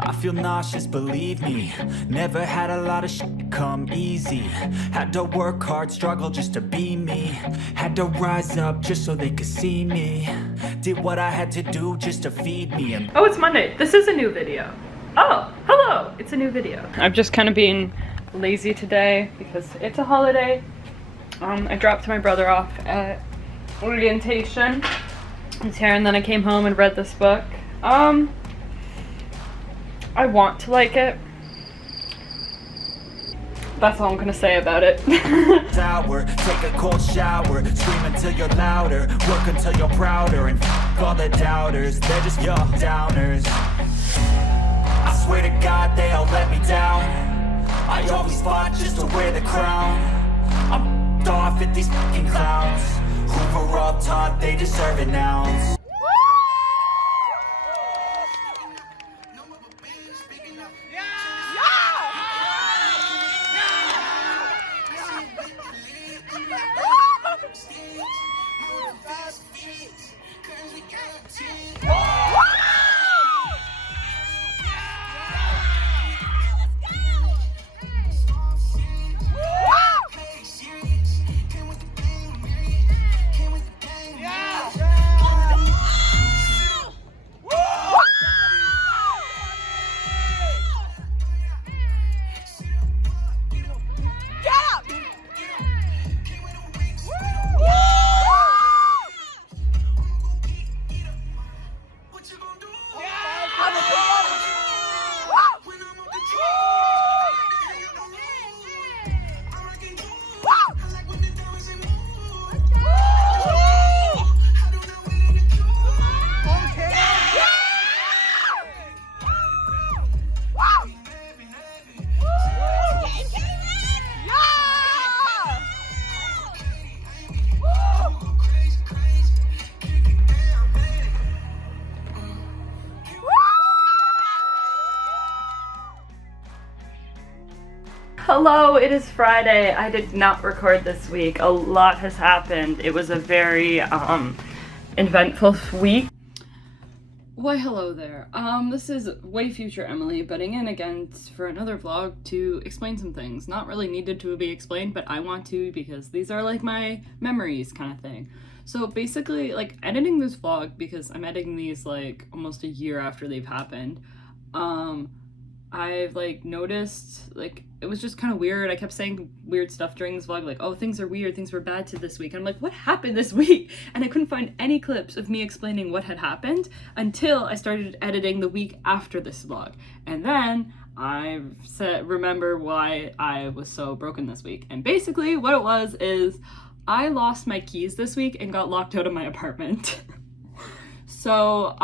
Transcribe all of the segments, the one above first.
I feel nauseous, believe me. Never had a lot of shit come easy. Had to work hard, struggle just to be me. Had to rise up just so they could see me. Did what I had to do just to feed me. And oh, it's Monday. This is a new video. Oh, hello. It's a new video. I'm just kind of being lazy today because it's a holiday. I dropped my brother off at orientation. He's here, and then I came home and read this book. I want to like it. That's all I'm gonna say about it. Sour, take a cold shower, scream until you're louder, work until you're prouder, and f all the doubters, they're just your downers. I swear to God they all let me down. I always fought just to wear the crown. I'm f***ed off at these fucking clowns who were all taught they deserve an ounce. Hello, it is Friday. I did not record this week. A lot has happened. It was a very eventful week. Why hello there. This is way future Emily butting in again for another vlog to explain some things. Not really needed to be explained, but I want to because these are like my memories kind of thing. So basically, like, editing this vlog, because I'm editing these like almost a year after they've happened, I've like noticed, like, it was just kind of weird. I kept saying weird stuff during this vlog, like, oh, things are weird, things were bad to this week. And I'm like, what happened this week? And I couldn't find any clips of me explaining what had happened until I started editing the week after this vlog. And then I remember why I was so broken this week. And basically what it was is I lost my keys this week and got locked out of my apartment. So,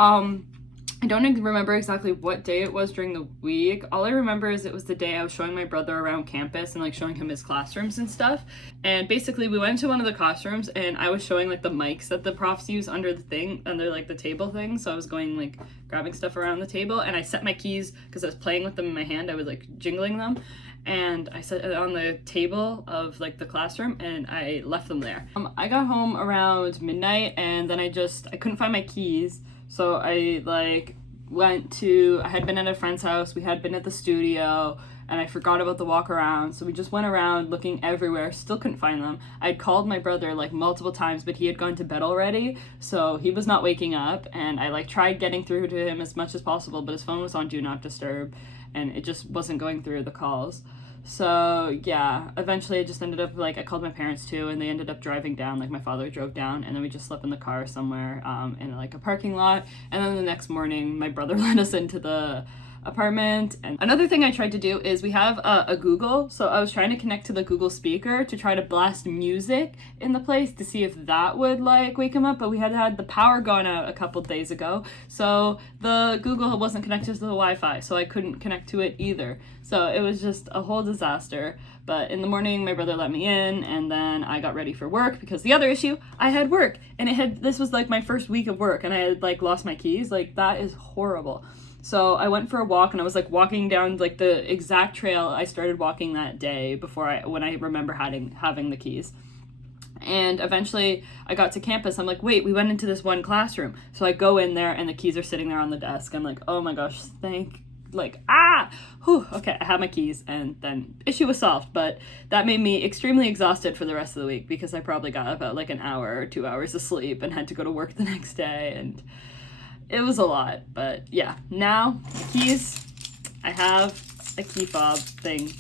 I don't remember exactly what day it was during the week. All I remember is it was the day I was showing my brother around campus and like showing him his classrooms and stuff. And basically we went to one of the classrooms and I was showing like the mics that the profs use under the thing, under like the table thing. So I was going like grabbing stuff around the table and I set my keys because I was playing with them in my hand. I was like jingling them. And I set it on the table of like the classroom and I left them there. I got home around midnight and then I couldn't find my keys. So I like I had been at a friend's house, we had been at the studio, and I forgot about the walk around. So we just went around looking everywhere, still couldn't find them. I'd called my brother like multiple times, but he had gone to bed already. So he was not waking up and I like tried getting through to him as much as possible, but his phone was on Do Not Disturb and it just wasn't going through the calls. So yeah, eventually I just ended up like, I called my parents too and they ended up driving down, like my father drove down and then we just slept in the car somewhere in like a parking lot. And then the next morning my brother let us into the apartment. And another thing I tried to do is we have a Google, so I was trying to connect to the Google speaker to try to blast music in the place to see if that would like wake him up, but we had the power gone out a couple days ago, so the Google wasn't connected to the Wi-Fi, so I couldn't connect to it either. So it was just a whole disaster. But in the morning, my brother let me in, and then I got ready for work, because the other issue, I had work, and this was like my first week of work, and I had like lost my keys. Like, that is horrible. So I went for a walk, and I was like walking down like the exact trail I started walking that day when I remember having the keys. And eventually I got to campus. I'm like, wait, we went into this one classroom. So I go in there and the keys are sitting there on the desk. I'm like, oh my gosh, thank like, ah, whew, okay, I had my keys, and then issue was solved. But that made me extremely exhausted for the rest of the week because I probably got about like an hour or 2 hours of sleep and had to go to work the next day, and it was a lot. But yeah, now the keys, I have a key fob thing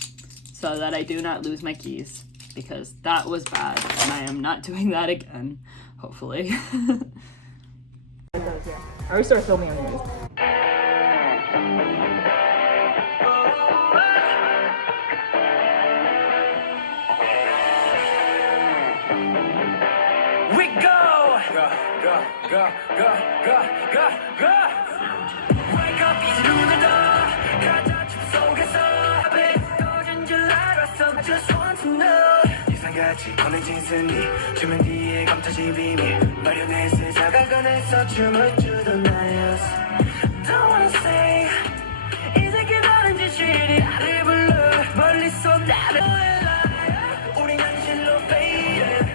so that I do not lose my keys, because that was bad and I am not doing that again, hopefully. I already started filming anyways. We go! Go! Wake up, through the door. 가장 속에서 꺼진 줄 알았어. I just want to know. 이상같이 꺼내진 승리. 주면 뒤에 감춰진 비밀. 마련해서 자가관에서 춤을 추던 나였어. Don't wanna say. 이 새끼 다른 짓이 나를 불러. 멀리서 나를 우린 현실로 faded.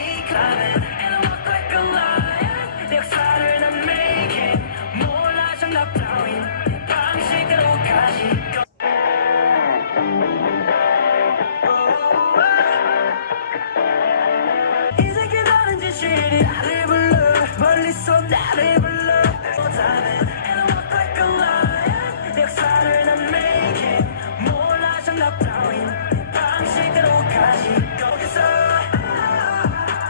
이 가면 and I walk like a lion. 내 역사를 난 making. 몰라 정답 따윈 방식으로 가지. 이 새끼 다른 짓이 나를 불러. 멀리서 나를 불러. And I walk like a lion. 내 역사를 난 making. 몰라 정답 따윈 방식으로 가지. 거기서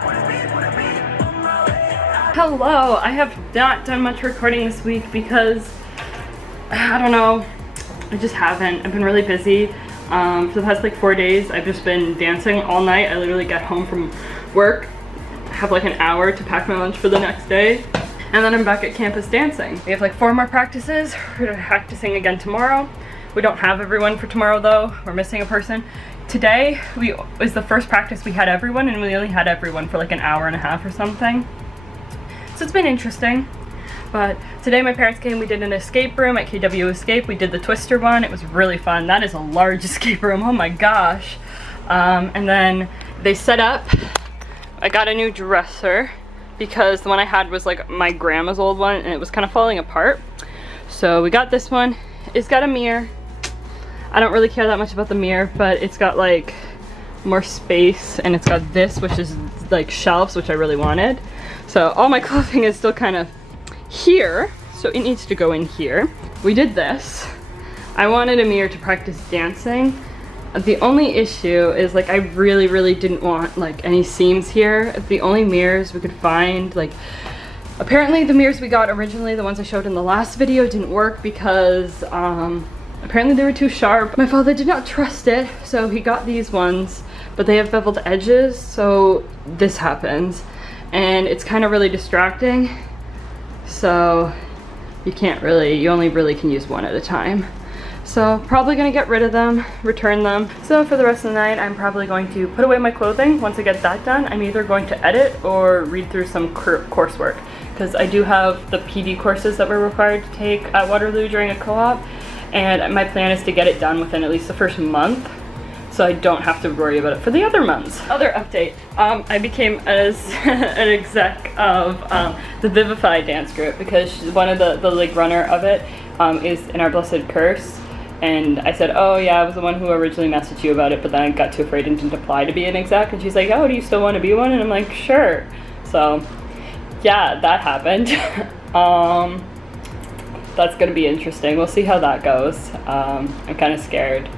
wanna be on my way. Hello, I have not done much recording this week because, I don't know, I just haven't. I've been really busy. For the past like 4 days, I've just been dancing all night. I literally get home from work, have like an hour to pack my lunch for the next day, and then I'm back at campus dancing. We have like 4 more practices. We're practicing again tomorrow. We don't have everyone for tomorrow though. We're missing a person. Today was the first practice we had everyone, and we only had everyone for like an hour and a half or something. So it's been interesting. But today my parents came, we did an escape room at KW Escape. We did the Twister one. It was really fun. That is a large escape room, oh my gosh. And then they set up, I got a new dresser because the one I had was like my grandma's old one and it was kind of falling apart. So we got this one. It's got a mirror. I don't really care that much about the mirror, but it's got like more space, and it's got this, which is like shelves, which I really wanted. So all my clothing is still kind of here, so it needs to go in here. We did this. I wanted a mirror to practice dancing. The only issue is like I really didn't want like any seams here. The only mirrors we could find, like apparently the mirrors we got originally, the ones I showed in the last video, didn't work because apparently they were too sharp. My father did not trust it, so he got these ones, but they have beveled edges, so this happens. And it's kind of really distracting. So you only really can use one at a time. So probably gonna get rid of them, return them. So for the rest of the night, I'm probably going to put away my clothing. Once I get that done, I'm either going to edit or read through some coursework, because I do have the PD courses that we're required to take at Waterloo during a co-op, and my plan is to get it done within at least the first month, so I don't have to worry about it for the other months. Other update, I became an exec of the Vivify dance group because one of the like runner of it is in Our Blessed Curse, and I said, oh yeah, I was the one who originally messaged you about it, but then I got too afraid and didn't apply to be an exec, and she's like, oh, do you still want to be one? And I'm like, sure. So yeah, that happened. That's gonna be interesting. We'll see how that goes. I'm kind of scared.